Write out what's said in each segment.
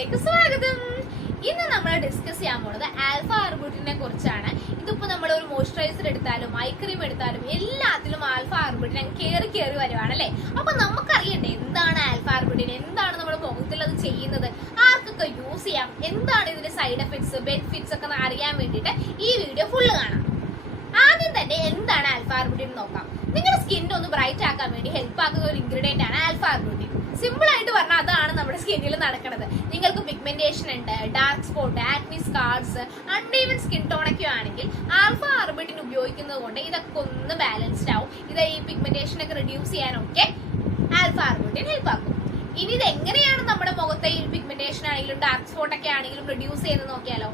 ചാനലിലേക്ക് സ്വാഗതം. ഇന്ന് നമ്മൾ ഡിസ്കസ് ചെയ്യാൻ പോകുന്നത് ആൽഫ ആർബുട്ടിനെ കുറിച്ചാണ്. ഇതിപ്പോ നമ്മൾ ഒരു മോയ്സ്ചറൈസർ എടുത്താലും ഐ ക്രീം എടുത്താലും എല്ലാത്തിലും ആൽഫ ആർബുട്ടിൻ കയറി വരുവാണ് അല്ലെ. അപ്പൊ നമുക്കറിയണ്ടേ എന്താണ് ആൽഫ ആർബുട്ടിൻ, എന്താണ് നമ്മുടെ മുഖത്തിൽ അത് ചെയ്യുന്നത്, ആർക്കൊക്കെ യൂസ് ചെയ്യാം, എന്താണ് ഇതിന്റെ സൈഡ് എഫക്ട്സ് ബെനിഫിറ്റ്സ് ഒക്കെ അറിയാൻ വേണ്ടിയിട്ട് ഈ വീഡിയോ ഫുള്ള് കാണാം. ആദ്യം തന്നെ എന്താണ് ആൽഫ ആർബുട്ടിൻ നോക്കാം. നിങ്ങളുടെ സ്കിൻ ഒന്ന് ബ്രൈറ്റ് ആക്കാൻ വേണ്ടി ഹെൽപ്പ് ആക്കുന്ന ഒരു ഇൻഗ്രീഡിയന്റ് ആണ് ആൽഫ ആർബുട്ടിൻ. സിമ്പിൾ ആയിട്ട് പറഞ്ഞാൽ അതാണ് നമ്മുടെ സ്കിന്നിൽ നടക്കുന്നത്. നിങ്ങൾക്ക് പിഗ്മെന്റേഷൻ ഉണ്ട്, dark spot, acne scars, uneven skin tone ഒക്കെ ആണെങ്കിൽ ആൽഫ ആർബുട്ടിൻ ഉപയോഗിക്കുന്നത് കൊണ്ട് ഇതൊക്കെ ഒന്ന് ബാലൻസ്ഡ് ആവും. ഇത് ഈ പിഗ്മെന്റേഷൻ ഒക്കെ റിഡ്യൂസ് ചെയ്യാനൊക്കെ ആൽഫ ആർബുട്ടിൻ ഹെൽപ്പ് ആക്കും. ഇനി ഇത് എങ്ങനെയാണ് നമ്മുടെ മുഖത്തെ ഈ പിഗ്മെന്റേഷൻ ആണെങ്കിലും ഡാർക്ക് സ്പോട്ട് ഒക്കെ ആണെങ്കിലും റിഡ്യൂസ് ചെയ്യുന്നത് നോക്കിയാലോ.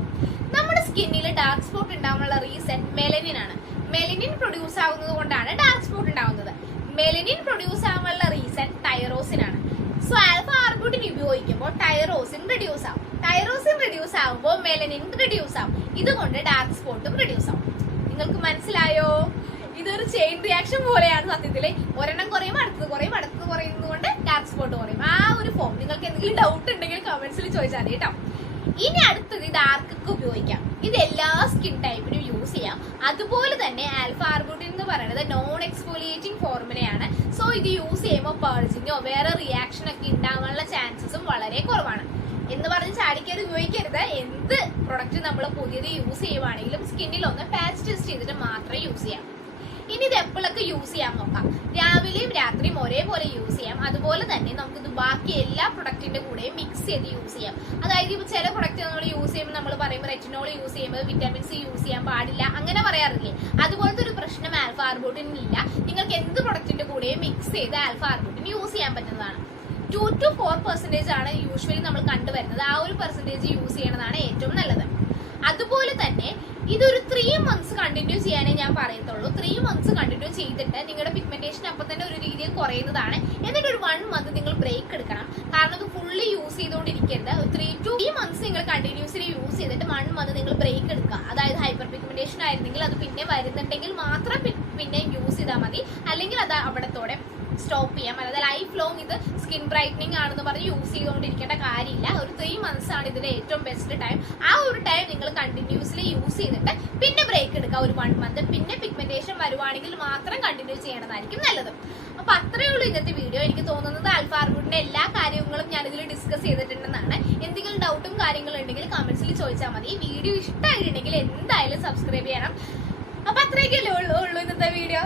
നമ്മുടെ സ്കിന്നിൽ ഡാർക്ക് സ്പോട്ട് ഉണ്ടാവാനുള്ള റീസൺ മെലനിൻ ആണ്. മെലനിൻ പ്രൊഡ്യൂസ് ആവുന്നത് കൊണ്ടാണ് ഡാർക്ക് സ്പോട്ട് ഉണ്ടാവുന്നത്. മെലനിൻ പ്രൊഡ്യൂസ് ആവാനുള്ള റീസൺ ടൈറോസിൻ ആണ്. സോ ആൽഫ ആർബുട്ടിൻ ഉപയോഗിക്കുമ്പോൾ ടൈറോസിൻ റിഡ്യൂസ് ആവും. ടൈറോസിൻ റിഡ്യൂസ് ആവുമ്പോൾ മെലനിൻ റിഡ്യൂസ് ആവും. ഇതുകൊണ്ട് ഡാർക്ക് സ്പോട്ടും റിഡ്യൂസ് ആവും. നിങ്ങൾക്ക് മനസ്സിലായോ? ഇതൊരു ചെയിൻ റിയാക്ഷൻ പോലെയാണ് സത്യത്തില്. ഒരെണ്ണം കുറയുമ്പോൾ അടുത്തത് കുറയും, അടുത്തത് കുറയുന്നത് കൊണ്ട് ഡാർക്ക് സ്പോട്ട് കുറയും. ആ ഒരു ഫോം. നിങ്ങൾക്ക് എന്തെങ്കിലും ഡൗട്ട് ഉണ്ടെങ്കിൽ കമന്റ്സിൽ ചോദിച്ചാൽ മതി കേട്ടോ. ഇനി അടുത്തത് ഇത് ആർക്കൊക്കെ ഉപയോഗിക്കാം. ഇത് എല്ലാ സ്കിൻ ടൈപ്പിനും യൂസ് ചെയ്യാം. അതുപോലെ തന്നെ ആൽഫ ആർബുട്ടിൻ എന്ന് പറയുന്നത് നോൺ എക്സ്ഫോലിയേറ്റിംഗ് ഫോർമുലയാണ്. സോ ഇത് യൂസ് ചെയ്യുമ്പോൾ പേർജിങ്ങോ വേറെ റിയാക്ഷൻ ഒക്കെ ഉണ്ടാകാനുള്ള ചാൻസസും വളരെ കുറവാണ്. എന്ന് പറഞ്ഞ് ചാടിക്കയറി ഉപയോഗിക്കരുത്. എന്ത് പ്രൊഡക്റ്റ് നമ്മൾ പുതിയത് യൂസ് ചെയ്യുവാണെങ്കിലും സ്കിന്നിൽ ഒന്ന് പാച്ച് ടെസ്റ്റ് ചെയ്തിട്ട് മാത്രമേ യൂസ് ചെയ്യാം. ഇനി ഇത് എപ്പോഴൊക്കെ യൂസ് ചെയ്യാൻ നോക്കാം. രാവിലെയും രാത്രിയും ഒരേപോലെ യൂസ് ചെയ്യാം. അതുപോലെ തന്നെ നമുക്കിത് ബാക്കി എല്ലാ പ്രൊഡക്റ്റിന്റെ കൂടെയും മിക്സ് ചെയ്ത് യൂസ് ചെയ്യാം. അതായത് ഇപ്പൊ ചില പ്രൊഡക്റ്റ് നമ്മൾ യൂസ് ചെയ്യുമ്പോൾ നമ്മൾ പറയുമ്പോൾ റെറ്റിനോൾ യൂസ് ചെയ്യുമ്പോൾ വിറ്റാമിൻ സി യൂസ് ചെയ്യാൻ പാടില്ല അങ്ങനെ പറയാറില്ലേ. അതുപോലത്തെ ഒരു പ്രശ്നം ആൽഫ ആർബുട്ടിൻ ഇല്ല. നിങ്ങൾക്ക് എന്ത് പ്രൊഡക്റ്റിന്റെ കൂടെയും മിക്സ് ചെയ്ത് ആൽഫ ആർബുട്ടിൻ യൂസ് ചെയ്യാൻ പറ്റുന്നതാണ്. 2 to 4% ആണ് യൂഷ്വലി നമ്മൾ കണ്ടുവരുന്നത്. ആ ഒരു പെർസെന്റേജ് യൂസ് ചെയ്യണതാണ് ഏറ്റവും നല്ലത്. അതുപോലെ തന്നെ ഇതൊരു 3 months കണ്ടിന്യൂ ചെയ്യാനേ ഞാൻ പറയത്തുള്ളൂ. 3 months കണ്ടിന്യൂ ചെയ്തിട്ട് നിങ്ങളുടെ പിഗ്മെന്റേഷൻ അപ്പൊ തന്നെ ഒരു രീതിയിൽ കുറയുന്നതാണ്. എന്നിട്ട് ഒരു 1 month നിങ്ങൾ ബ്രേക്ക് എടുക്കണം. കാരണം ഇത് ഫുള്ളി യൂസ് ചെയ്തുകൊണ്ടിരിക്കരുത്. 3 to 3 months നിങ്ങൾ കണ്ടിന്യൂസ്ലി യൂസ് ചെയ്തിട്ട് 1 month നിങ്ങൾ ബ്രേക്ക് എടുക്കുക. അതായത് ഹൈപ്പർ പിഗ്മെന്റേഷൻ ആയിരുന്നെങ്കിൽ അത് പിന്നെ വരുന്നുണ്ടെങ്കിൽ മാത്രം പിന്നെ യൂസ് ചെയ്താൽ മതി. അല്ലെങ്കിൽ അത് അവിടത്തോടെ സ്റ്റോപ്പ് ചെയ്യാം. അതായത് ലൈഫ് ലോങ് ഇത് സ്കിൻ ബ്രൈറ്റനിങ് ആണെന്ന് പറഞ്ഞ് യൂസ് ചെയ്തുകൊണ്ടിരിക്കേണ്ട കാര്യമില്ല. ഒരു 3 months ആണ് ഇതിന്റെ ഏറ്റവും ബെസ്റ്റ് ടൈം. ആ ഒരു ടൈം നിങ്ങൾ കണ്ടിന്യൂസ്ലി യൂസ് ചെയ്തിട്ട് പിന്നെ ബ്രേക്ക് എടുക്കുക ഒരു 1 month. പിന്നെ പിഗ്മെന്റേഷൻ വരുവാണെങ്കിൽ മാത്രം കണ്ടിന്യൂ ചെയ്യണതായിരിക്കും നല്ലത്. അപ്പൊ അത്രയേ ഉള്ളൂ ഇന്നത്തെ വീഡിയോ. എനിക്ക് തോന്നുന്നത് ആൽഫ ആർബുട്ടിന്റെ എല്ലാ കാര്യങ്ങളും ഞാൻ ഇതിൽ ഡിസ്കസ് ചെയ്തിട്ടുണ്ടെന്നാണ്. എന്തെങ്കിലും ഡൗട്ടും കാര്യങ്ങളും ഉണ്ടെങ്കിൽ കമന്റ്സിൽ ചോദിച്ചാൽ മതി. വീഡിയോ ഇഷ്ടമായിട്ടുണ്ടെങ്കിൽ എന്തായാലും സബ്സ്ക്രൈബ് ചെയ്യണം. അപ്പൊ അത്രയൊക്കെയല്ലേ ഉള്ളൂ ഇന്നത്തെ വീഡിയോ.